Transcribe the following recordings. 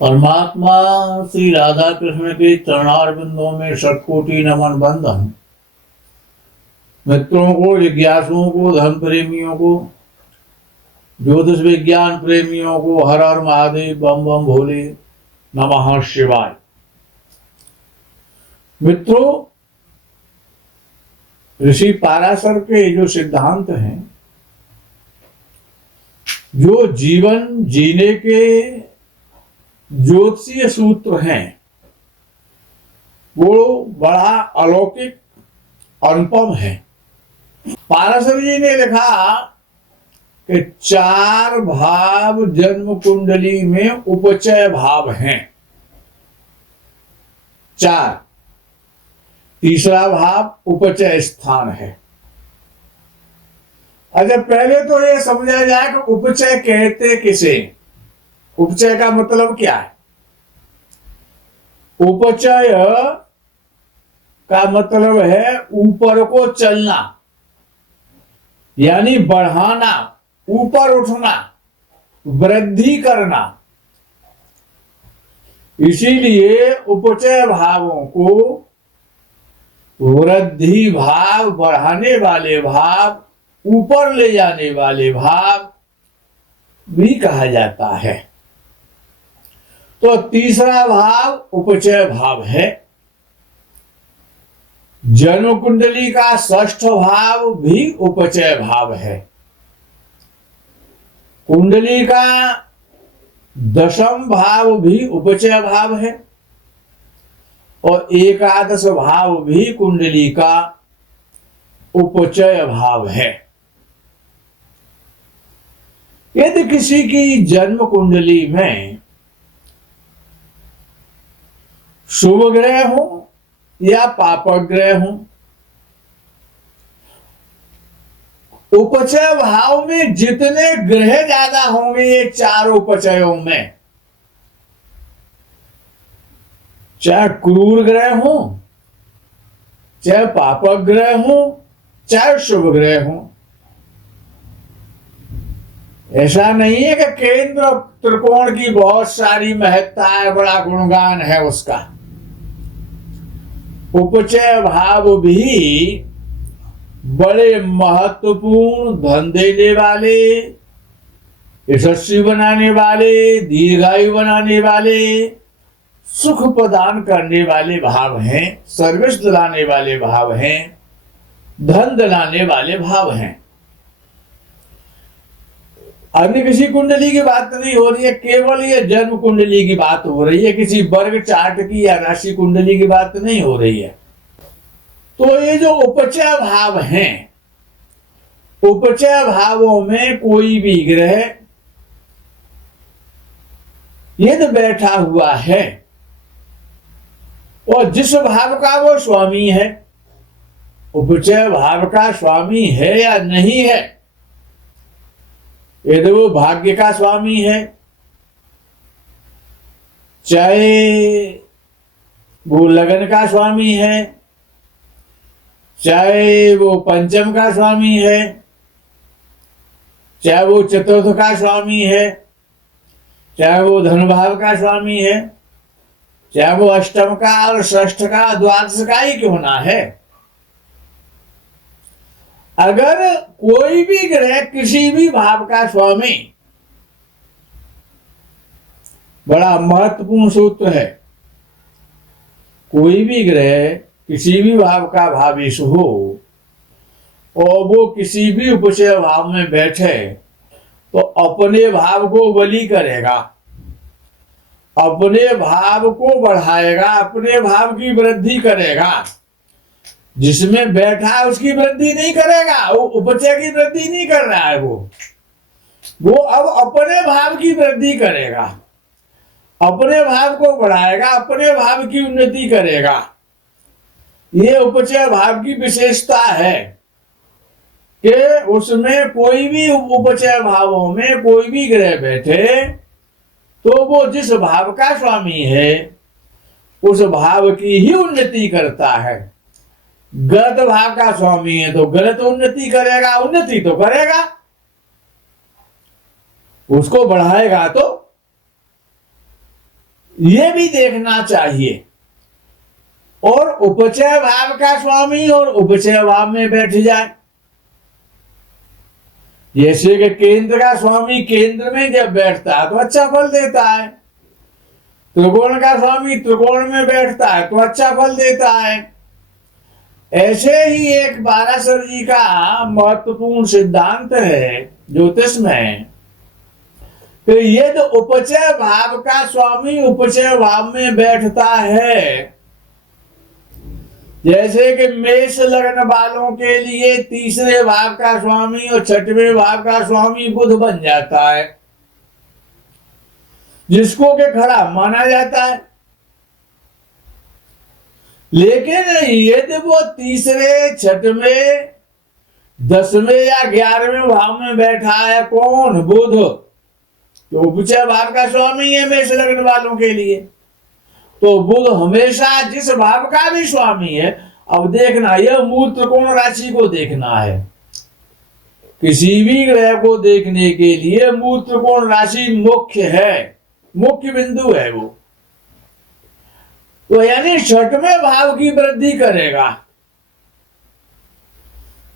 परमात्मा श्री राधा कृष्ण के चरणारविंदों में शतकोटि नमन बंदन। मित्रों को, जिज्ञासुओं को, धर्म प्रेमियों को, ज्योतिष विज्ञान प्रेमियों को हर हर महादेव, बम बम भोले, नमः शिवाय। मित्रों, ऋषि पाराशर के जो सिद्धांत हैं, जो जीवन जीने के ज्योतिषीय सूत्र हैं, वो बड़ा अलौकिक अनुपम है। पाराशर जी ने लिखा कि 4 भाव जन्म कुंडली में उपचय भाव हैं। 4। तीसरा भाव उपचय स्थान है। अच्छा, पहले तो ये समझा जाए कि उपचय कहते किसे। उपचय का मतलब क्या है? उपचय का मतलब है ऊपर को चलना, यानी बढ़ाना, ऊपर उठना, वृद्धि करना। इसीलिए उपचय भावों को वृद्धि भाव, बढ़ाने वाले भाव, ऊपर ले जाने वाले भाव भी कहा जाता है। तो तीसरा भाव उपचय भाव है। जन्म कुंडली का 6ठ भाव भी उपचय भाव है। कुंडली का 10म भाव भी उपचय भाव है और 11 भाव भी कुंडली का उपचय भाव है। यदि किसी की जन्म कुंडली में शुभ ग्रह हो या पापक ग्रह हो, उपचय भाव में जितने ग्रह ज्यादा होंगे ये 4 उपचयों में, चाहे क्रूर ग्रह हो, चाहे पापक ग्रह हो, चाहे शुभ ग्रह हो। ऐसा नहीं है कि केंद्र त्रिकोण की बहुत सारी महत्ता है, बड़ा गुणगान है उसका। उपचय भाव भी बड़े महत्वपूर्ण, धन देने वाले, यशस्वी बनाने वाले, दीर्घायु बनाने वाले, सुख प्रदान करने वाले भाव हैं, सर्विस दिलाने वाले भाव हैं, धन दिलाने वाले भाव हैं। अन्य किसी कुंडली की बात नहीं हो रही है, केवल ये जन्म कुंडली की बात हो रही है। किसी वर्ग चार्ट की या राशि कुंडली की बात नहीं हो रही है। तो ये जो उपचय भाव हैं, उपचय भावों में कोई भी ग्रह यदि बैठा हुआ है और जिस भाव का वो स्वामी है, उपचय भाव का स्वामी है या नहीं है, यदि वो भाग्य का स्वामी है, चाहे वो लगन का स्वामी है, चाहे वो पंचम का स्वामी है, चाहे वो चतुर्थ का स्वामी है, चाहे वो धन भाव का स्वामी है, चाहे वो अष्टम का और षष्ठ का, द्वादश का ही क्यों ना है, अगर कोई भी ग्रह किसी भी भाव का स्वामी, बड़ा महत्वपूर्ण सूत्र है, कोई भी ग्रह किसी भी भाव का भावेश हो और वो किसी भी उपचय भाव में बैठे तो अपने भाव को बली करेगा, अपने भाव को बढ़ाएगा, अपने भाव की वृद्धि करेगा। जिसमें बैठा है उसकी वृद्धि नहीं करेगा, वो उपचय की वृद्धि नहीं कर रहा है, वो अब अपने भाव की वृद्धि करेगा, अपने भाव को बढ़ाएगा, अपने भाव की उन्नति करेगा। ये उपचय भाव की विशेषता है कि उसमें कोई भी उपचय भावों में कोई भी ग्रह बैठे तो वो जिस भाव का स्वामी है उस भाव की ही उन्नति करता है। गलत भाव का स्वामी है तो गलत उन्नति करेगा, उन्नति तो करेगा, उसको बढ़ाएगा तो ये भी देखना चाहिए। और उपचय भाव का स्वामी और उपचय भाव में बैठ जाए, जैसे कि केंद्र का स्वामी केंद्र में जब बैठता है तो अच्छा फल देता है, त्रिकोण का स्वामी त्रिकोण में बैठता है तो अच्छा फल देता है। ऐसे ही एक बारासर जी का महत्वपूर्ण सिद्धांत है ज्योतिष में कि यदि उपचय भाव का स्वामी उपचय भाव में बैठता है, जैसे कि मेष लग्न वालों के लिए तीसरे भाव का स्वामी और छठवें भाव का स्वामी बुध बन जाता है, जिसको के खराब माना जाता है। लेकिन यदि वो तीसरे छठवें 10वें या 11वें भाव में बैठा है, कौन? बुध, तो उपचय भाव का स्वामी है मेष लग्न वालों के लिए। तो बुध हमेशा जिस भाव का भी स्वामी है, अब देखना यह मूल त्रिकोण राशि को देखना है। किसी भी ग्रह को देखने के लिए मूल त्रिकोण राशि मुख्य है, मुख्य बिंदु है वो। तो यानी छठवें भाव की वृद्धि करेगा।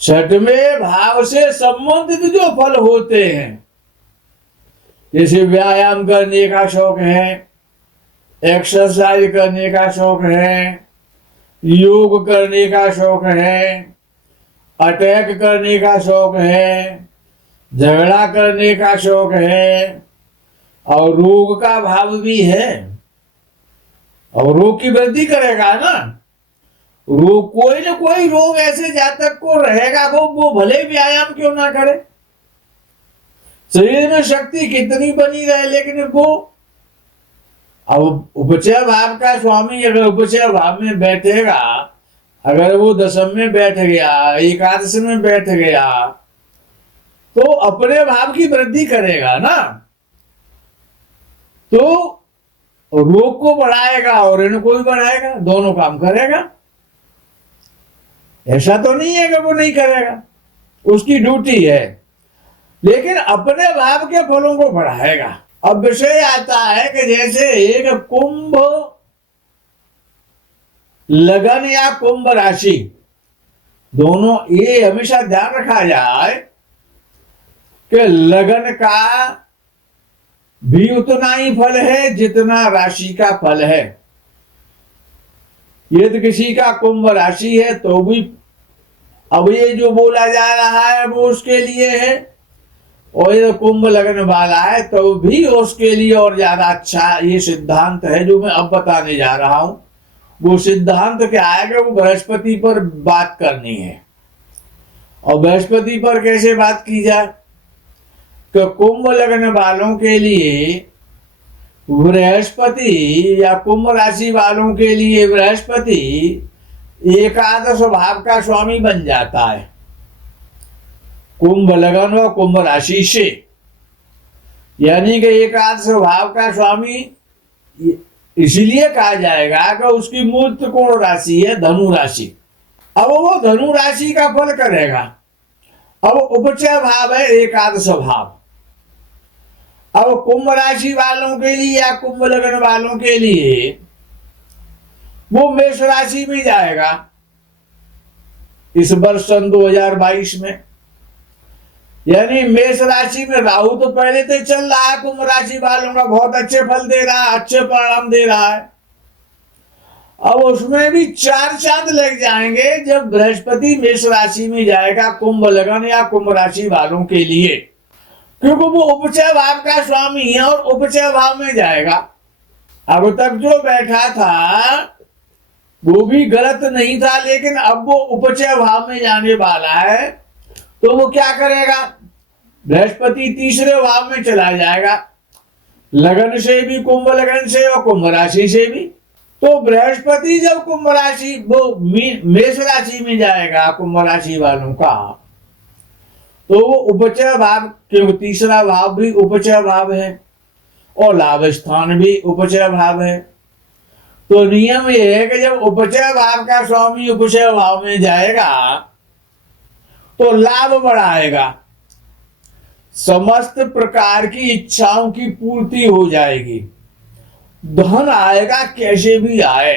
छठवें भाव से संबंधित जो फल होते हैं, जैसे व्यायाम करने का शौक है, एक्सरसाइज करने का शौक है, योग करने का शौक है, अटैक करने का शौक है, झगड़ा करने का शौक है, और रोग का भाव भी है, और रोग की वृद्धि करेगा ना। रोग कोई न कोई रोग ऐसे जातक को रहेगा, वो भले व्यायाम क्यों ना करे, शरीर में शक्ति कितनी बनी रहे, लेकिन वो अब उपचय भाव का स्वामी अगर उपचय भाव में बैठेगा, अगर वो दशम में बैठ गया, एकादश में बैठ गया, तो अपने भाव की वृद्धि करेगा ना, तो रोग को बढ़ाएगा और ऋण को भी बढ़ाएगा, दोनों काम करेगा। ऐसा तो नहीं है कि वो नहीं करेगा, उसकी ड्यूटी है, लेकिन अपने भाव के फलों को बढ़ाएगा। अब विषय आता है कि जैसे एक कुंभ लगन या कुंभ राशि, दोनों ये हमेशा ध्यान रखा जाए कि लगन का भी उतना ही फल है जितना राशि का फल है। यदि किसी का कुंभ राशि है तो भी अब ये जो बोला जा रहा है वो उसके लिए है, और ये कुंभ लगन वाला है तो भी उसके लिए और ज्यादा अच्छा ये सिद्धांत है जो मैं अब बताने जा रहा हूं। वो सिद्धांत क्या है कि वो बृहस्पति पर बात करनी है। और बृहस्पति पर कैसे बात की जाए? तो कुंभ लगन वालों के लिए बृहस्पति या कुंभ राशि वालों के लिए बृहस्पति एकादश भाव का स्वामी बन जाता है, कुंभ लगन और कुंभ राशि से। यानी कि एकादश भाव का स्वामी इसलिए कहा जाएगा कि उसकी मूल त्रिकोण राशि है धनु राशि। अब वो धनु राशि का फल करेगा। अब उपचय भाव है एकादश भाव। अब कुंभ राशि वालों के लिए या कुंभ लगन वालों के लिए वो मेष राशि में जाएगा इस वर्ष सन 2022 में। यानी मेष राशि में राहु तो पहले से चल रहा है, कुंभ राशि वालों का बहुत अच्छे फल दे रहा है, अच्छे परिणाम दे रहा है। अब उसमें भी 4 चांद लग जाएंगे जब बृहस्पति मेष राशि में जाएगा कुंभ लगन या कुंभ राशि वालों के लिए, क्योंकि वो उपचय भाव का स्वामी है और उपचय भाव में जाएगा। अब तक जो बैठा था वो भी गलत नहीं था, लेकिन अब वो उपचय भाव में जाने वाला है, तो वो क्या करेगा? बृहस्पति तीसरे भाव में चला जाएगा, लगन से भी, कुंभ लगन से और कुंभ राशि से भी। तो बृहस्पति जब कुंभ राशि वो मेष राशि में जाएगा कुंभ राशि वालों का, तो वो उपचय भाव, क्योंकि तीसरा भाव भी उपचय भाव है और लाभ स्थान भी उपचय भाव है। तो नियम ये है कि जब उपचय भाव का स्वामी उपचय भाव में जाएगा तो लाभ बढ़ाएगा, समस्त प्रकार की इच्छाओं की पूर्ति हो जाएगी, धन आएगा कैसे भी आए,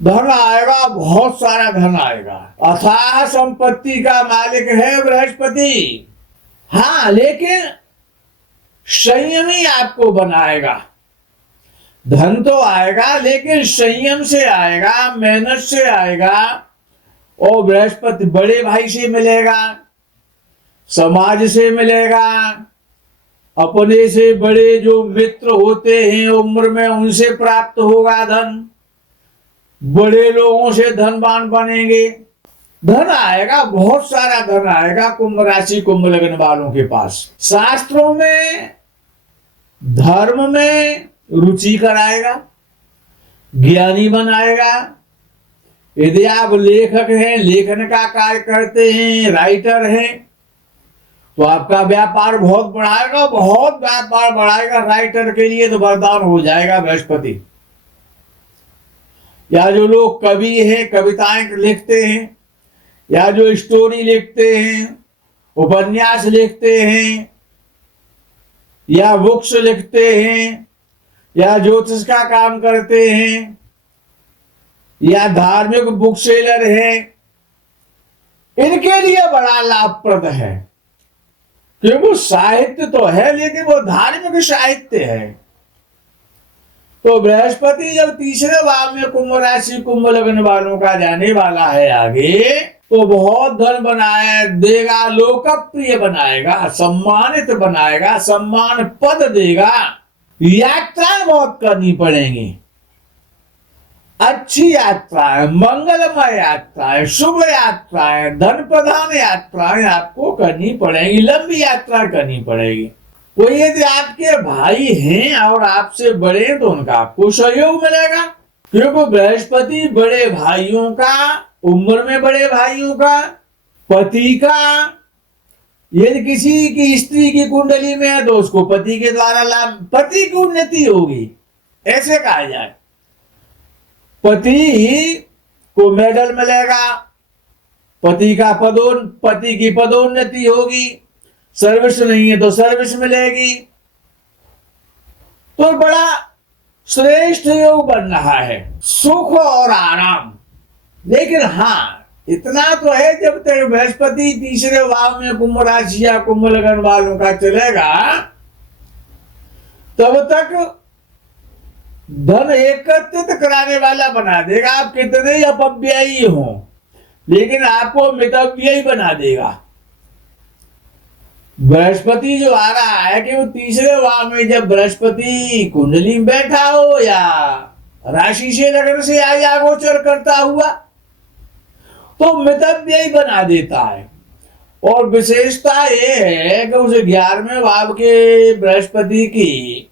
धन आएगा, बहुत सारा धन आएगा। अथाह संपत्ति का मालिक है बृहस्पति। हाँ, लेकिन संयमी आपको बनाएगा। धन तो आएगा लेकिन संयम से आएगा, मेहनत से आएगा। और बृहस्पति बड़े भाई से मिलेगा, समाज से मिलेगा, अपने से बड़े जो मित्र होते हैं उम्र में उनसे प्राप्त होगा धन, बड़े लोगों से धनवान बनेंगे। धन आएगा, बहुत सारा धन आएगा कुंभ राशि कुंभ लग्न वालों के पास। शास्त्रों में धर्म में रुचि कराएगा, ज्ञानी बनाएगा। यदि आप लेखक हैं, लेखन का कार्य करते हैं, राइटर हैं, तो आपका व्यापार बहुत बढ़ाएगा, बहुत व्यापार बढ़ाएगा। राइटर के लिए तो वरदान हो जाएगा बृहस्पति। या जो लोग कवि हैं, कविताएं लिखते हैं, या जो स्टोरी लिखते हैं, उपन्यास लिखते हैं, या बुक्स लिखते हैं, या ज्योतिष का काम करते हैं, या धार्मिक बुक सेलर हैं, इनके लिए बड़ा लाभप्रद है। क्योंकि वो साहित्य तो है लेकिन वो धार्मिक साहित्य है। तो बृहस्पति जब तीसरे भाव में कुंभ राशि कुंभ लग्न वालों का जाने वाला है आगे, तो बहुत धन बनाए देगा, लोकप्रिय बनाएगा, सम्मानित बनाएगा, सम्मान पद देगा। यात्राएं बहुत करनी पड़ेंगी, अच्छी यात्राएं, मंगलमय यात्राएं, शुभ यात्राएं, धन प्रधान यात्राएं आपको करनी पड़ेगी, लंबी यात्रा करनी पड़ेगी। तो यदि आपके भाई हैं और आपसे बड़े हैं तो उनका आपको सहयोग मिलेगा। क्योंकि बृहस्पति बड़े भाइयों का, उम्र में बड़े भाइयों का, पति का, यदि किसी की स्त्री की कुंडली में है तो उसको पति के द्वारा लाभ, पति की उन्नति होगी, ऐसे कहा जाए। पति को मेडल मिलेगा, पति की पदोन्नति होगी, सर्विस नहीं है तो सर्विस मिलेगी। तो बड़ा श्रेष्ठ योग बन रहा है, सुख और आराम। लेकिन हाँ, इतना तो है, जब तक बृहस्पति तीसरे भाव में कुंभ राशि या कुंभ लग्न वालों का चलेगा तब तक धन एकत्रित कराने वाला बना देगा। आप कितने ही अपव्ययी हो लेकिन आपको मितव्ययी बना देगा। बृहस्पति जो आ रहा है कि वो तीसरे भाव में जब बृहस्पति कुंडली में बैठा हो या राशि से लग्न से आया गोचर करता हुआ तो मितव्ययी बना देता है। और विशेषता ये है कि उस 11वें भाव के बृहस्पति की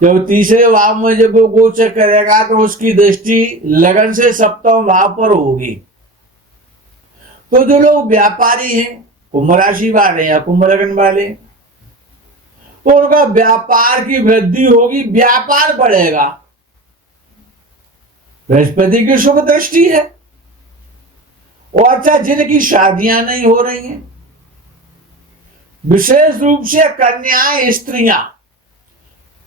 जब तीसरे भाव में जब वो गोचर करेगा तो उसकी दृष्टि लगन से सप्तम भाव पर होगी। तो जो लोग व्यापारी हैं, कुंभ राशि वाले या कुंभ लग्न वाले, तो उनका व्यापार की वृद्धि होगी, व्यापार बढ़ेगा। बृहस्पति की शुभ दृष्टि है। और अच्छा, जिनकी शादियां नहीं हो रही हैं, विशेष रूप से कन्याएं, स्त्रियां,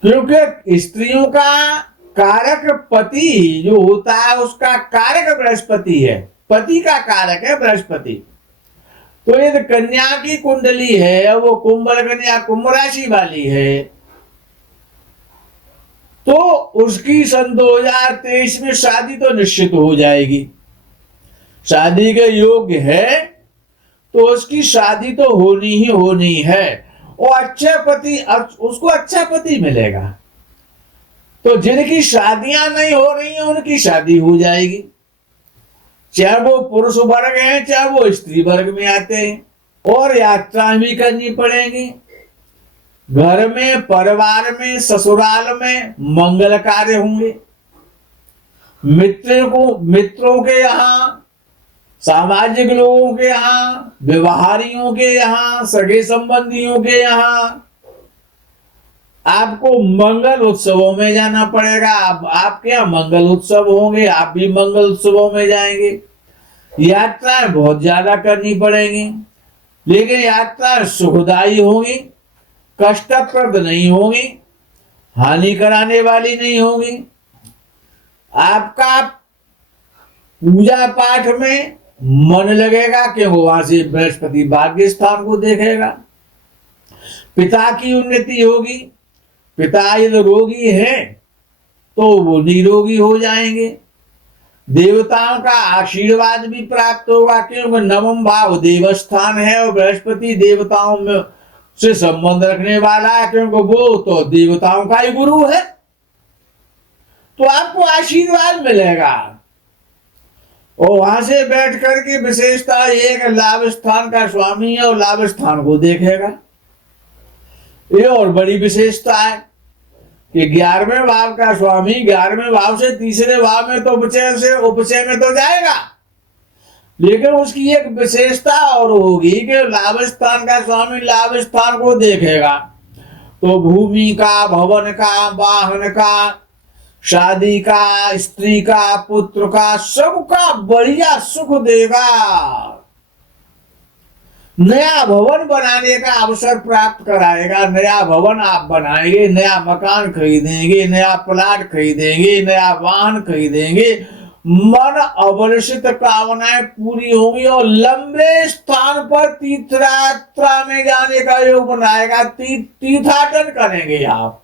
क्योंकि स्त्रियों का कारक पति जो होता है उसका कारक बृहस्पति है, पति का कारक है बृहस्पति। तो यदि कन्या की कुंडली है, वो कुंभ लग्न या कुंभ राशि वाली है, तो उसकी सन 2023 में शादी तो निश्चित हो जाएगी। शादी के योग्य है तो उसकी शादी तो होनी ही होनी है। और अच्छा पति, उसको अच्छा पति मिलेगा। तो जिनकी शादियां नहीं हो रही हैं उनकी शादी हो जाएगी, चाहे वो पुरुष वर्ग हैं चाहे वो स्त्री वर्ग में आते हैं। और यात्राएं भी करनी पड़ेगी, घर में, परिवार में, ससुराल में मंगल कार्य होंगे। मित्रों के यहाँ, सामाजिक लोगों के यहाँ, व्यवहारियों के यहाँ, सगे संबंधियों के यहाँ आपको मंगल उत्सवों में जाना पड़ेगा। आपके यहाँ मंगल उत्सव होंगे, आप भी मंगल उत्सवों में जाएंगे। यात्राएं बहुत ज्यादा करनी पड़ेंगी, लेकिन यात्रा सुखदायी होगी, कष्टप्रद नहीं होगी। हानि कराने वाली नहीं होगी। आपका पूजा पाठ में मन लगेगा क्योंकि वहां से बृहस्पति भाग्य स्थान को देखेगा। पिता की उन्नति होगी। पिता यदि रोगी है तो वो निरोगी हो जाएंगे। देवताओं का आशीर्वाद भी प्राप्त होगा क्योंकि नवम भाव देवस्थान है और बृहस्पति देवताओं में से संबंध रखने वाला है क्योंकि वो तो देवताओं का ही गुरु है। तो आपको आशीर्वाद मिलेगा। और वहां से बैठ करके विशेषता एक लाभ स्थान का स्वामी है और लाभ स्थान को देखेगा। ये और बड़ी विशेषता है कि 11वें भाव का स्वामी 11वें भाव से तीसरे भाव में तो उपचय में तो जाएगा, लेकिन उसकी एक विशेषता और होगी कि लाभ स्थान का स्वामी लाभ स्थान को देखेगा तो भूमि का, भवन का, वाहन का, शादी का, स्त्री का, पुत्र का, सबका बढ़िया सुख देगा। नया भवन बनाने का अवसर प्राप्त कराएगा। नया भवन आप बनाएंगे, नया मकान खरीदेंगे, नया प्लाट खरीदेंगे, नया वाहन खरीदेंगे, मन अभिलषित कामनाएं पूरी होंगी और लंबे स्थान पर तीर्थ यात्रा में जाने का योग बनाएगा। तीर्थाटन करेंगे आप।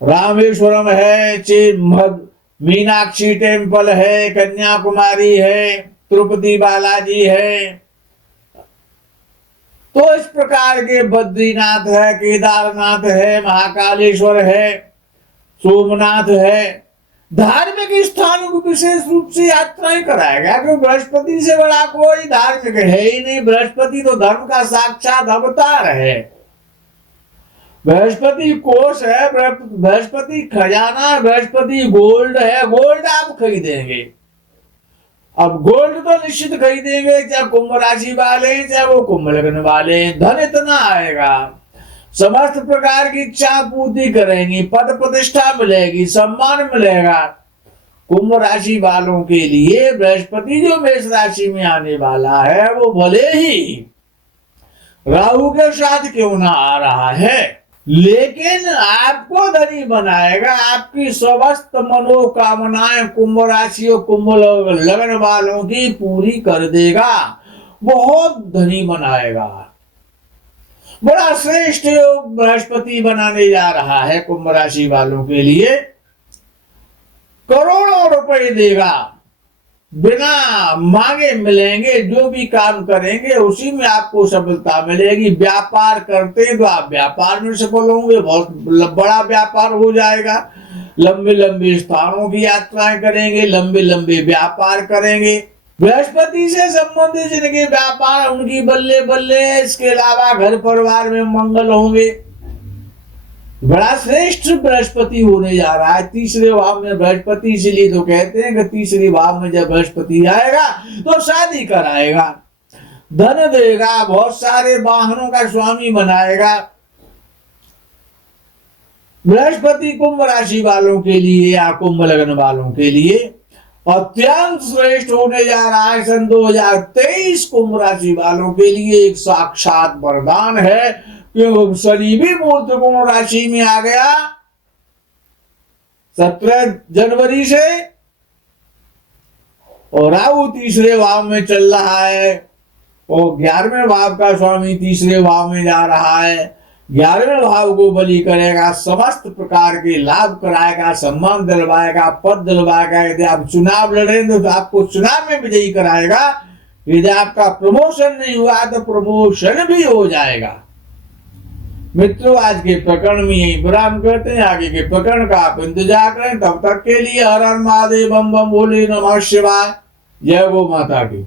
रामेश्वरम है, मीनाक्षी टेम्पल है, कन्याकुमारी है, तिरुपति बालाजी है, तो इस प्रकार के बद्रीनाथ है, केदारनाथ है, महाकालेश्वर है, सोमनाथ है, धार्मिक स्थानों को विशेष रूप से यात्राएं कराएगा क्योंकि बृहस्पति से बड़ा कोई धार्मिक है ही नहीं। बृहस्पति तो धर्म का साक्षात अवतार है। बृहस्पति कोष है, बृहस्पति खजाना, बृहस्पति गोल्ड है। गोल्ड आप खरीदेंगे। अब गोल्ड तो निश्चित खरीदेंगे, चाहे कुंभ राशि वाले चाहे वो कुंभ लग्न वाले। धन इतना आएगा, समस्त प्रकार की इच्छा पूर्ति करेंगी, पद प्रतिष्ठा मिलेगी, सम्मान मिलेगा। कुंभ राशि वालों के लिए बृहस्पति जो मेष राशि में आने वाला है वो भले ही राहु के साथ क्यों ना आ रहा है, लेकिन आपको धनी बनाएगा। आपकी समस्त मनोकामनाएं कुंभ राशि और कुंभ लग्न वालों की पूरी कर देगा। बहुत धनी बनाएगा। बड़ा श्रेष्ठ योग बृहस्पति बनाने जा रहा है कुंभ राशि वालों के लिए। करोड़ों रुपए देगा, बिना मांगे मिलेंगे। जो भी काम करेंगे उसी में आपको सफलता मिलेगी। व्यापार करते तो आप व्यापार में सफल होंगे, बहुत बड़ा व्यापार हो जाएगा। लंबे लंबे स्थानों की यात्राएं करेंगे, लंबे लंबे व्यापार करेंगे। बृहस्पति से संबंधित जिनके व्यापार उनकी बल्ले बल्ले। इसके अलावा घर परिवार में मंगल होंगे। बड़ा श्रेष्ठ बृहस्पति होने जा रहा है। तीसरे भाव में बृहस्पति, इसलिए तो कहते हैं कि तीसरे भाव में जब बृहस्पति आएगा तो शादी कराएगा, धन देगा, बहुत सारे वाहनों का स्वामी बनाएगा। बृहस्पति कुंभ राशि वालों के लिए या कुंभ लग्न वालों के लिए अत्यंत श्रेष्ठ होने जा रहा है। सन 2023 कुंभ राशि वालों के लिए एक साक्षात वरदान है क्योंकि शनि भी मूल त्रिकोण राशि में आ गया 17 जनवरी से, और राहु तीसरे भाव में चल रहा है और 11वें भाव का स्वामी तीसरे भाव में जा रहा है। 11वें भाव को बलि करेगा, समस्त प्रकार के लाभ कराएगा, सम्मान दिलवाएगा, पद दिलवाएगा। यदि आप चुनाव लड़ेंगे तो आपको चुनाव में विजयी कराएगा। यदि आपका प्रमोशन नहीं हुआ तो प्रमोशन भी हो जाएगा। मित्रों, आज के प्रकरण में यही विराम करते हैं। आगे के प्रकरण का आप इंतजार करें। तब तक के लिए हर हर महादेव, बम बम भोले, नमः शिवाय। जय गो माता की।